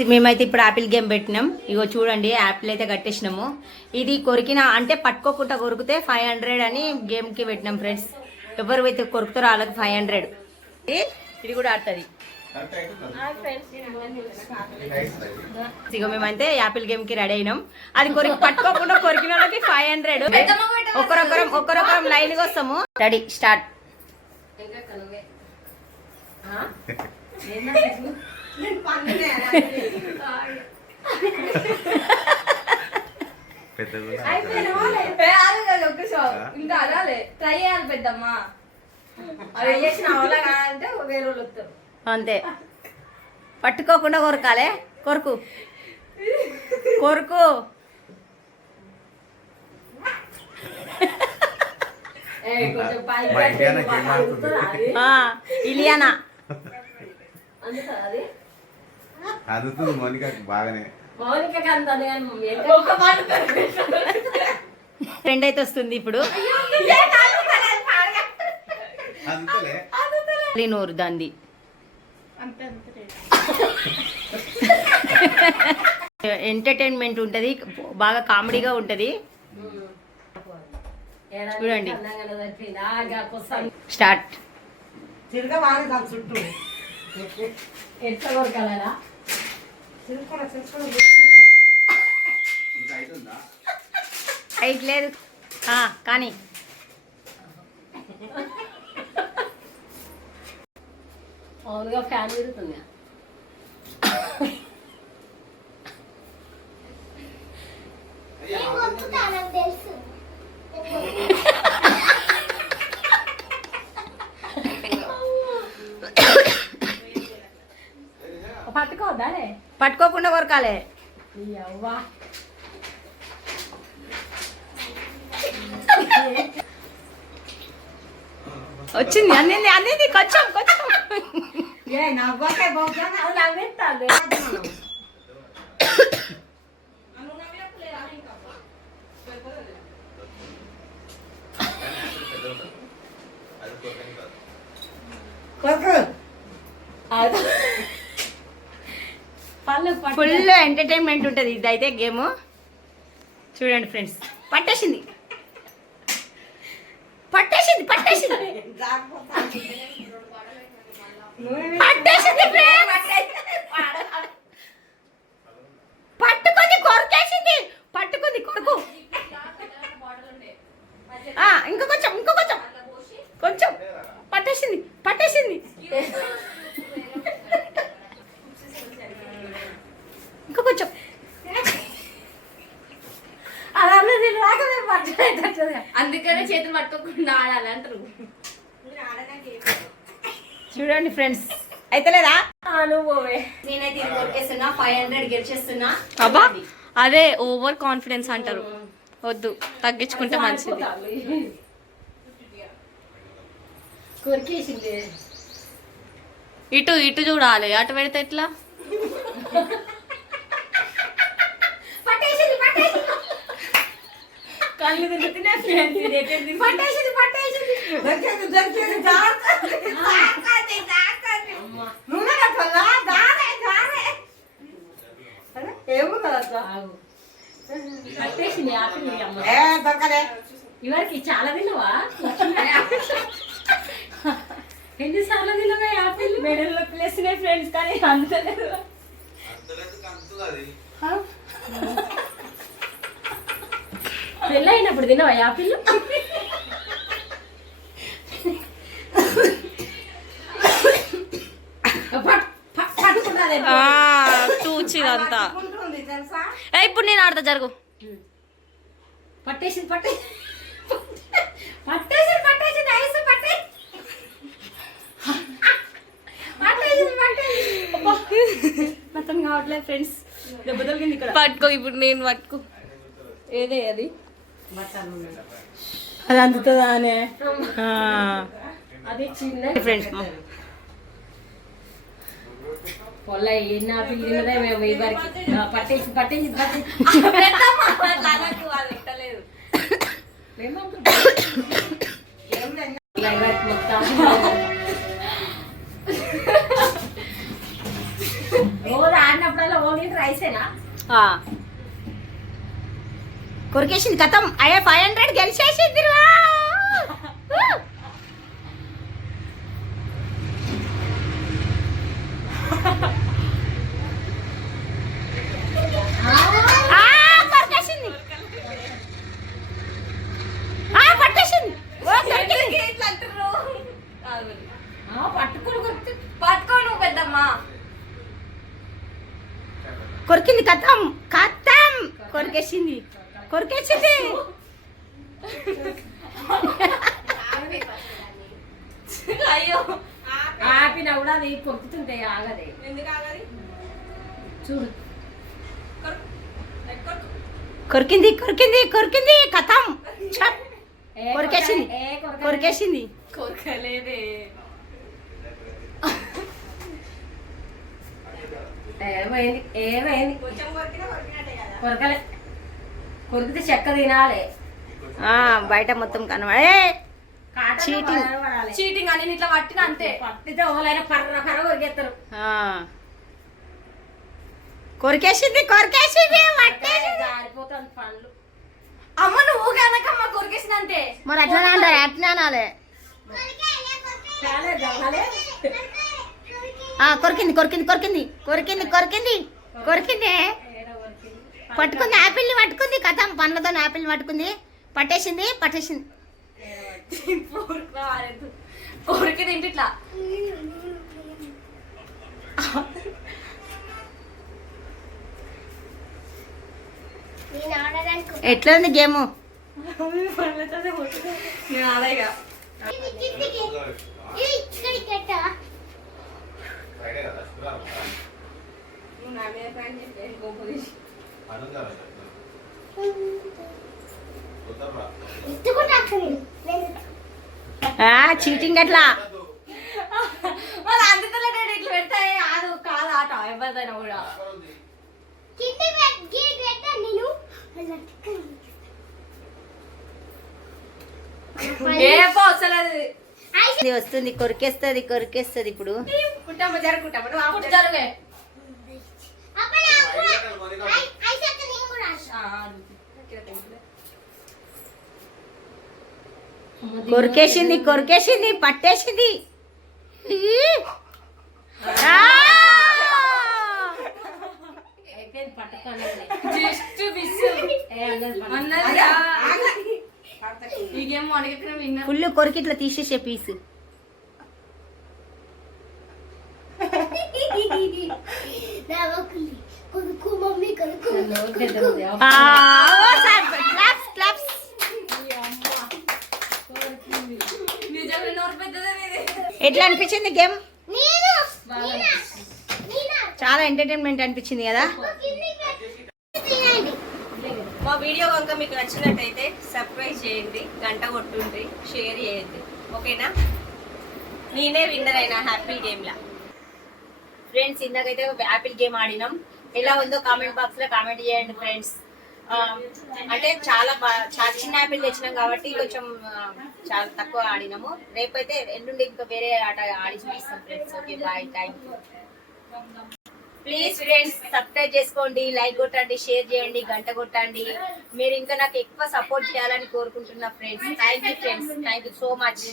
మేమైతే ఇప్పుడు Apple game పెట్టినాం. ఇగో చూడండి, యాపిల్ అయితే కట్టేసినాము. ఇది కొరికిన అంటే పట్టుకోకుండా కొరికితే 500 అని గేమ్ కి పెట్టినాం ఫ్రెండ్స్. ఎవరు అయితే కొరుకుతారో వాళ్ళకి 500. ఇది కూడా ఆడుతుంది. ఇగో మేమైతే యాపిల్ గేమ్ కి రెడీ అయినాం. అది పట్టుకోకుండా కొరికిన వాళ్ళకి 500. ఒక్కరొకరం లైన్ గా వస్తాము. Ready start. ఇంకా అదాలే ట్రై చేయాలి పెద్దమ్మా. అవి చేసిన అవలా అంటే వేరే వాళ్ళు వస్తారు అంతే. పట్టుకోకుండా కొరకాలే. కొరకు కొరకు ఇలియానా అందుతుంది మౌనిక బాగానే. ఫ్రెండ్ అయితే వస్తుంది ఇప్పుడు. నూరు దాంది ఎంటర్టైన్మెంట్ ఉంటది, బాగా కామెడీగా ఉంటది. చూడండి స్టార్ట్. ఎట్లా కొరకాలా హైట్ లేదు కానీ మామూలుగా ఫ్యాన్ తిరుగుతుంది. పట్టుకోవద్దానే, పట్టుకోకుండా కొరకాలే. అవ్వా వచ్చింది అన్నింది అన్నింది కొంచెం కొంచెం నవ్వేస్తాను. ఫుల్ ఎంటర్టైన్మెంట్ ఉంటుంది. ఇదైతే గేమ్ చూడండి ఫ్రెండ్స్. పట్టేసింది పట్టేసింది పట్టేసింది పట్టేసింది పట్టుకుంది కొరకేసింది. పట్టుకుంది కొరకు. ఇంకా కొంచెం ఇంకా కొంచెం కొంచెం పట్టేసింది పట్టేసింది ఇంకా కొంచెం. అందుకనే చేతులు పట్టుకోకుండా ఆడాలి అంటారు. చూడండి ఫ్రెండ్స్, అయితే లేదా అనుభవే. నేనైతే ఇది కొట్టేస్తున్నా, 500 గెలిచేస్తున్నా. అబ్బా అదే ఓవర్ కాన్ఫిడెన్స్ అంటారు. వద్దు, తగ్గించుకుంటే మంచిది. కొరికేసింది. ఇటు ఇటు చూడాలి, అటు పెడితే ఎట్లా? కళ్ళు తిరుగుతున్నాయి ఫ్రెండ్స్. పట్టేసింది పట్టేసింది పట్టేసింది. ఇవరికి చాలా తినవా? ఎన్నిసార్లు తినవా యాపిల్? మెడల్లో ప్లేసినాయి ఫ్రెండ్స్, కానీ అంతలేదు. పెళ్ళైనప్పుడు తినవా యాపిల్? చూచిదంతా ఇప్పుడు నేను ఆడతా. జరుగు. పట్టేసింది పట్టేసింది పట్టేసింది పట్టేసింది ఐసు పట్టే మొత్తం కావట్లేదు ఫ్రెండ్స్. దెబ్బ తగిలింది ఇక్కడ. పట్టుకో ఇప్పుడు, నేను పట్టుకో. ఏదే అది అది అందుతుందా అనే అది చిన్న ఫ్రెండ్స్. పొల్ల ఎన్ని ఆపిల్ తిన్నదే మేము ఇవరికి. పట్టేసి పట్టేసి మొత్తం రోజు ఆడినప్పుడల్లా రైసేనా కొరికేసింది కథం అయ్యా 500 గెలిచేసింది రా. కొరికేసింది పట్టేసింది. ఓ, దొరికింది. ఇట్లా అంటారు. పట్టుకో నువ్వు పెద్దమ్మా. కొరికింది కథం కథం కొరికేసింది కొరికేసింది. అయ్యో ఆపినా కూడా అది కొరుకుతుంటే ఆగదే. ఎందుకు ఆగది? చూడు కొరికింది కొరికింది కొరికింది కథం ఛప్. కొరికేసింది కొరికేసింది. కోరుకోలేదే. ఏమైంది ఏమైంది కొంచెం కొరికినా కొరికినట్టే కదా. కొరకలే. కొరికితే చెక్క తినాలి. బయట మొత్తం కనబడే చీటింగ్. చీటింగ్ అని నేను ఇట్లా పట్టిన అంతే. పట్టితే ఒకలైనా కర్ర కర్ర కొరికేస్తారు. కొరికేసింది కొరికేసింది పట్టేసింది. జారిపోతాను పండ్లు. అమ్మ నువ్వు కనకమ్మ కొరికేసిన అంతే. మరి అట్లా అంటారు అట్లా అనాలి. చాలే జవాలే. కొరికింది కొరికింది కొరికింది కొరికింది కొరికింది కొరికింది. పట్టుకుంది యాపిల్ని పట్టుకుంది కథం పండ్లతో యాపిల్ని పట్టుకుంది పట్టేసింది పట్టేసింది. కొరికి తింటే ఇట్లా ఎట్లా ఉంది గేమ్? నేను అలాగా ఫ్రైడే కదా, శుక్రవారం కదా? నువ్వు నా మీద పైన చెప్పే గోపదీష్. అనుందా రా? వద్దాంరా. చీటింగ్ అట్లా. వాళ్ళు అందుతలే ఇట్లా పెడతాయి. ఆదు కాదు ఆట ఎవరిదైనా కూడా. ఏ పోసలేదు. ఇది వస్తుంది కొరికేస్తుంది కొరికేస్తుంది. ఇప్పుడు కుట్టమ్మ జరుగుకుంటాము. నువ్వు అప్పుడు జరుగే. కొరికేసింది కొరికేసింది పట్టేసింది. జస్ట్ మిస్ అన్నది. ఈ గేమ్ మనకి విన్నా. ఫుల్ కొరికి ఇట్లా తీసేసే పీస్. నిజంగా నోరు పెద్దదే మీది. ఎట్లా అనిపించింది గేమ్? చాలా ఎంటర్టైన్మెంట్ అనిపించింది కదా. మా వీడియో కనుక మీకు నచ్చినట్టయితే సబ్స్క్రైబ్ చేయండి, గంట కొట్టుండ్రి, షేర్ చేయండి. ఓకేనా? నేనే విన్నర్ అయినా హ్యాపీ గేమ్ లా. ఫ్రెండ్స్ ఇందాకైతే యాపిల్ గేమ్ ఆడినాం. ఎలా ఉందో కామెంట్ బాక్స్ లో కామెంట్ చేయండి ఫ్రెండ్స్. అంటే చాలా చిన్న యాపిల్ తెచ్చినాం కాబట్టి కొంచెం చాలా తక్కువ ఆడినాము. రేపైతే ఎల్లుండి ఇంకా వేరే ఆట ఆడి చూపిస్తాం friends. Okay bye, thank you. Please friends subscribe చేసుకోండి, లైక్ కొట్టండి, షేర్ చేయండి, గంట కొట్టండి. మీరు ఇంకా నాకు ఎక్కువ సపోర్ట్ చేయాలని కోరుకుంటున్నా friends. Thank you friends, thank you so much.